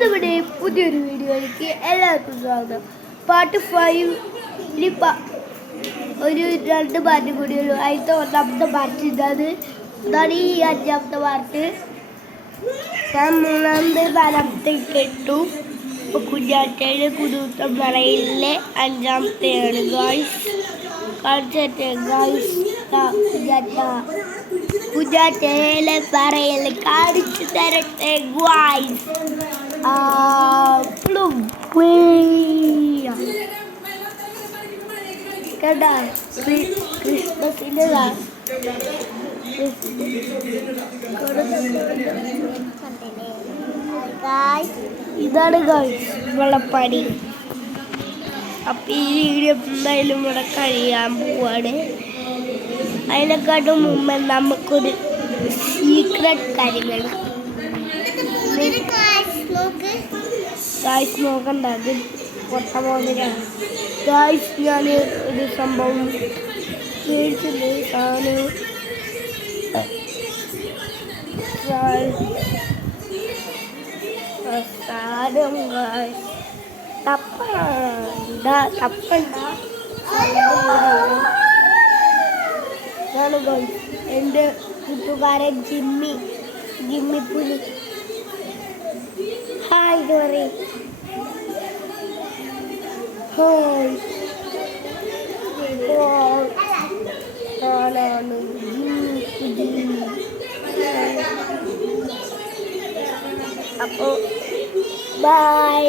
നമ്മുടെ പുതിയൊരു വീഡിയോയിലേക്ക് എല്ലാവർക്കും സ്വാഗതം. പാർട്ട് 5 ഒരു 2 പാർട്ട് കൂടിയുള്ളൂ. അതിൻ്റെ ഒന്നാമത്തെ പാർട്ട് ഇതാണ് ഈ 5ാമത്തെ പാർട്ട്. ഞാൻ 3ാമത്തെ 4ാമത്തെ കേട്ടു. കുഞ്ഞാറ്റയുടെ കുരുത്തം പറയിലെ 5ാമത്തെയാണ് ഗായ്സ്. കാണിച്ചേ ഗായ്സ്. കുഞ്ഞാറ്റയിലെ പറയല് കാണിച്ചു തരട്ടെ ഗായ്സ്. കേട്ടാ ക്രിസ്മസിൻ്റെ ഇതാണ് ഗായ്സ് വെള്ളപ്പാടി. അപ്പം ഈ വീഡിയോ എന്തായാലും ഇവിടെ കഴിയാൻ പോവാണ്. അതിനെക്കാട്ടും മുമ്പ് നമുക്കൊരു സീക്രട്ട് കാര്യങ്ങൾ ഗായ്സ് നോക്കണ്ട. അത് പൊട്ടമോതിരാണ് ഗായ്സ്. ഞാൻ ഒരു സംഭവം മേടിച്ചിട്ടുണ്ട്. സാധനം ഗായ്സ് തപ്പണ്ട ഇതാണ് ഗായ്സ് എൻ്റെ കൂട്ടുകാരൻ ജിമ്മിപ്പുലി. ഹായ് ഡോറി. ഞാനാണ് ജിമ്മിപ്പുലി. അപ്പോൾ ബൈ.